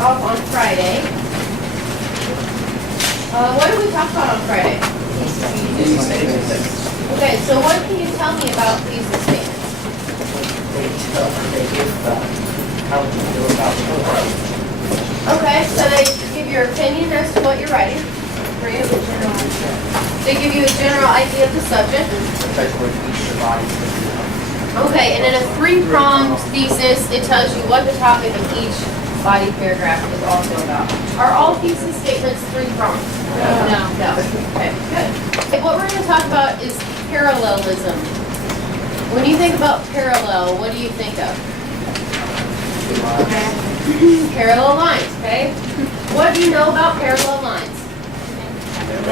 off on Friday. What did we talk about on Friday? Okay, so what can you tell me about thesis statements? They give how you feel about the world. Okay, so they give your opinion as to what you're writing. Great. They give you a general idea of the subject. Because we're each body. Okay, and in a three-pronged thesis, it tells you what the topic of each body paragraph is also about. Are all thesis statements three-pronged? No. Okay, good. Okay, what we're going to talk about is parallelism. When you think about parallel, what do you think of? Parallel lines, okay? What do you know about parallel lines?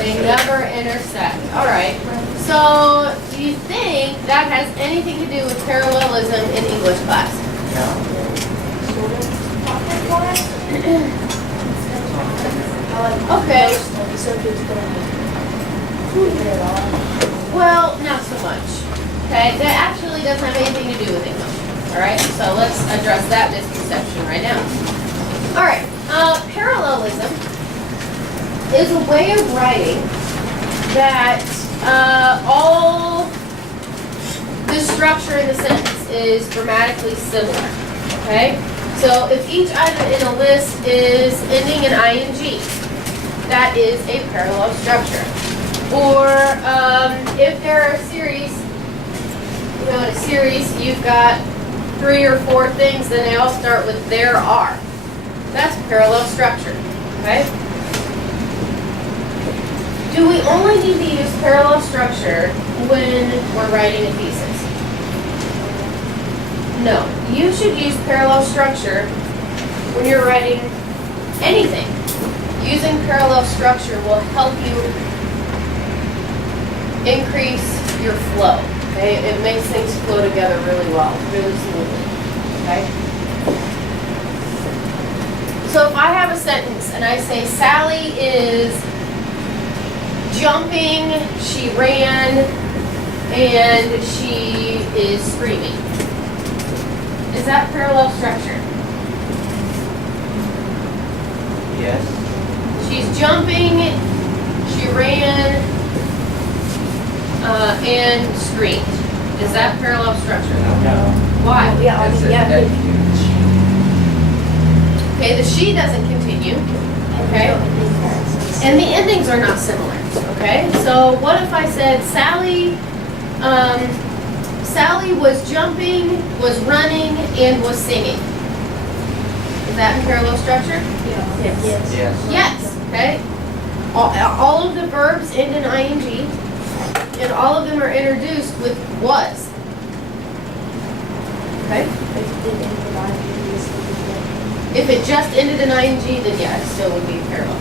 They never intersect. All right. So, do you think that has anything to do with parallelism in English class? Okay. Well, not so much. Okay, that actually doesn't have anything to do with English. All right, so let's address that misconception right now. All right, parallelism is a way of writing that all the structure in the sentence is grammatically similar. Okay, so if each item in a list is ending in ing, that is a parallel structure. Or if there are a series, in a series you've got 3 or 4 things, then they all start with there are. That's parallel structure. Okay. Do we only need to use parallel structure when we're writing a thesis? No. You should use parallel structure when you're writing anything. Using parallel structure will help you increase your flow. Okay? It makes things flow together really well, really smoothly. Okay? So if I have a sentence and I say Sally is jumping, she ran, and she is screaming. Is that parallel structure? Yes. She's jumping, she ran, and screamed. Is that parallel structure? No. Why? That's Okay, the she doesn't continue. Okay? And the endings are not similar. Okay? So what if I said Sally Sally was jumping, was running, and was singing? Is that in parallel structure? Yes. Yes. Yes. Okay? All of the verbs end in ing, and all of them are introduced with was. Okay? If it just ended in ing, then yeah, it still would be parallel.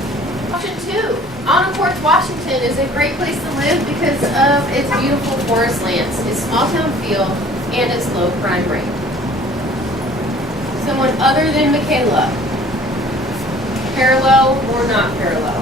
Option 2. Encores, Washington is a great place to live because of its beautiful forest lands, its small town feel, and its low crime rate. Someone other than Michaela. Parallel or not parallel?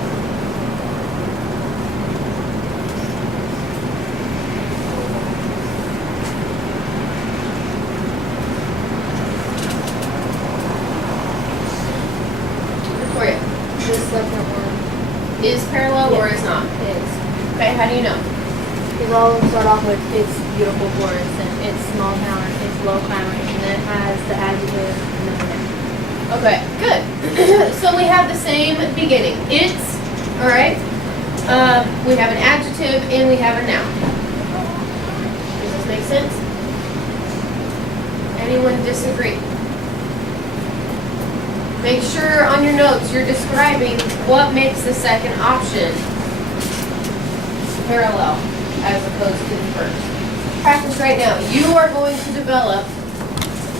Victoria. The second one Is parallel or is not? is. Okay, how do you know? Because all of them start off with it's beautiful forest and it's small town, it's low crime rate, and then it has the adjective and then the noun. Okay, good. So we have the same beginning. It's, all right. We have an adjective and we have a noun. Does this make sense? Anyone disagree? Make sure on your notes you're describing what makes the second option parallel as opposed to the first. Practice right now. You are going to develop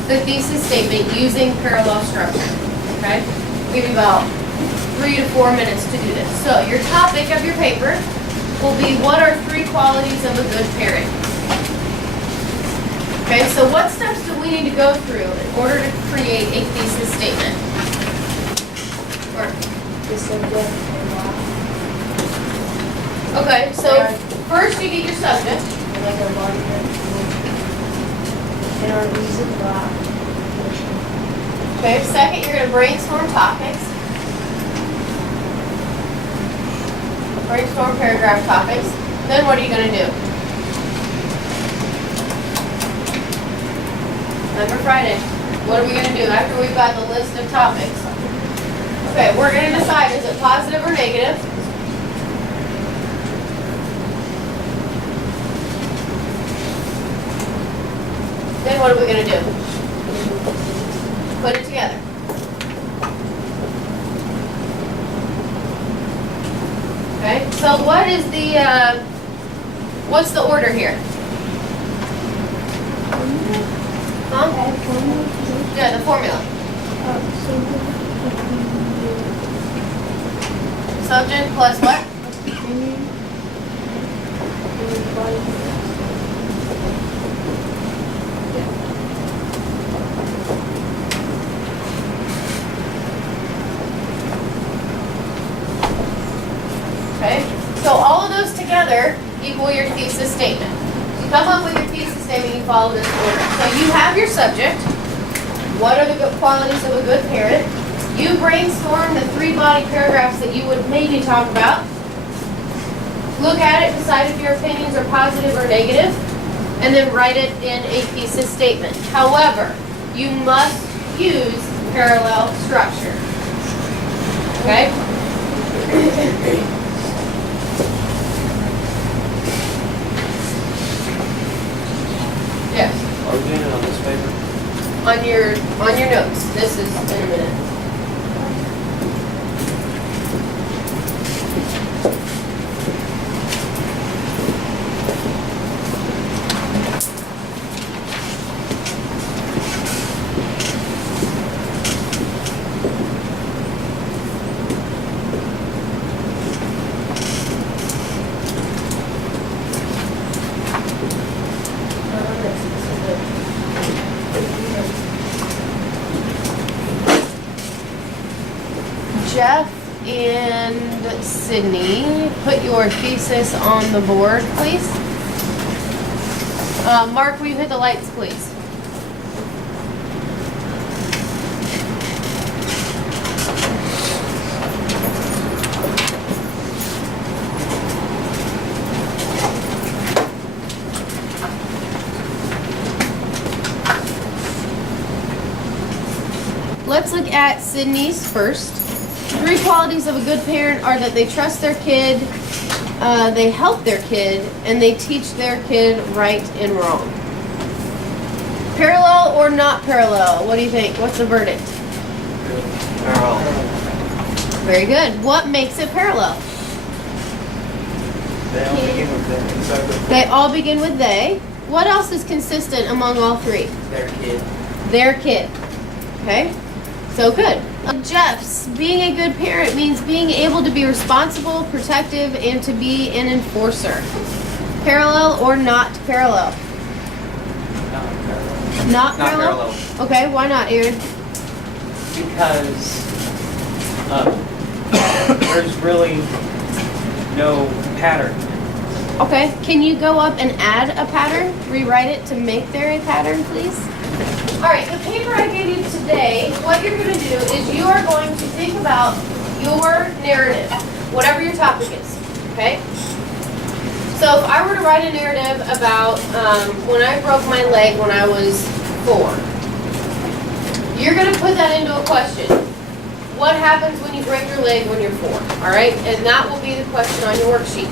the thesis statement using parallel structure. Okay? I'll give you about 3 to 4 minutes to do this. So your topic of your paper will be what are 3 qualities of a good parent? Okay, so what steps do we need to go through in order to create a thesis statement? The subject and why. Okay, so first you get your subject. Like our body and our reason why. Okay, second, you're gonna brainstorm topics. Brainstorm paragraph topics. Then what are you gonna do? Remember Friday. What are we gonna do after we've got the list of topics? Okay, we're gonna decide, is it positive or negative? Then what are we gonna do? Put it together. Okay, so what is the, what's the order here? Huh? Yeah, the formula. Subject plus what? Okay, so all of those together equal your thesis statement. You come up with your thesis statement, you follow this order. So you have your subject. What are the good qualities of a good parent? You brainstorm the 3 body paragraphs that you would maybe talk about. Look at it, decide if your opinions are positive or negative, and then write it in a thesis statement. However, you must use parallel structure. Okay? Yes. Are we doing it on this paper? On your notes. This is in a minute. Jeff and Sydney, put your thesis on the board, please. Mark, will you hit the lights, please? Let's look at Sydney's first. 3 qualities of a good parent are that they trust their kid, they help their kid, and they teach their kid right and wrong. Parallel or not parallel? What do you think? What's the verdict? Parallel. Very good. What makes it parallel? They all begin with them. So They all begin with they. What else is consistent among all 3? Their kid. Their kid. Okay? So good. Jeff's, being a good parent means being able to be responsible, protective, and to be an enforcer. Parallel or not parallel? not parallel. Not Not parallel? parallel. Okay, why not, Aaron? Because there's really no pattern. Okay, can you go up and add a pattern? Rewrite it to make there a pattern, please? All right, the paper I gave you today, what you're going to do is you are going to think about your narrative, whatever your topic is, okay? So if I were to write a narrative about when I broke my leg when I was 4, you're going to put that into a question. What happens when you break your leg when you're 4, all right? And that will be the question on your worksheet.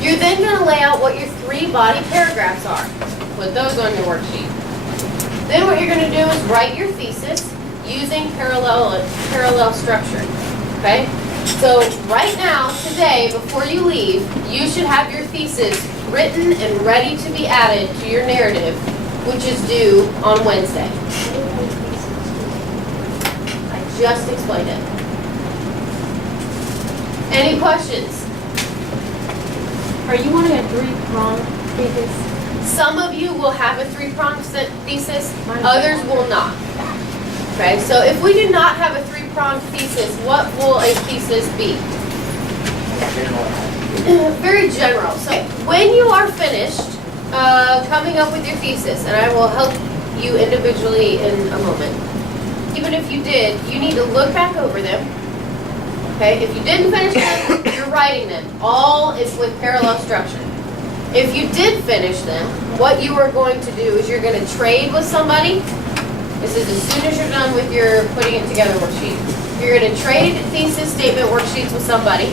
You're then going to lay out what your 3 body paragraphs are. Put those on your worksheet. Then what you're going to do is write your thesis using parallel structure, okay? So right now, today, before you leave, you should have your thesis written and ready to be added to your narrative, which is due on Wednesday. I just explained it. Any questions? Are you wanting a 3-pronged thesis? Some of you will have a 3-pronged thesis, Mine others doesn't. will not. Okay, so if we do not have a 3-pronged thesis, what will a thesis be? Very general. So when you are finished coming up with your thesis, and I will help you individually in a moment, even if you did, you need to look back over them. Okay, if you didn't finish them, you're writing them. All is with parallel structure. If you did finish them, what you are going to do is you're going to trade with somebody. This is as soon as you're done with your putting it together worksheet. You're going to trade thesis statement worksheets with somebody.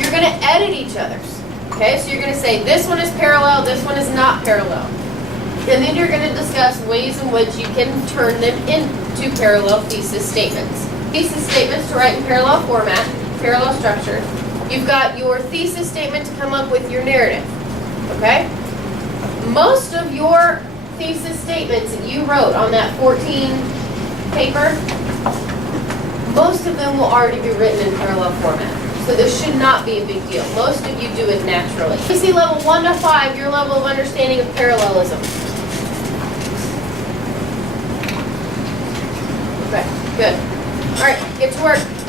You're going to edit each other's. Okay, so you're going to say this one is parallel, this one is not parallel. And then you're going to discuss ways in which you can turn them into parallel thesis statements. Thesis statements to write in parallel format, parallel structure. You've got your thesis statement to come up with your narrative. Okay? Most of your thesis statements that you wrote on that 14 paper, most of them will already be written in parallel format. So this should not be a big deal. Most of you do it naturally. You see level 1 to 5, your level of understanding of parallelism. Okay, good. All right, get to work.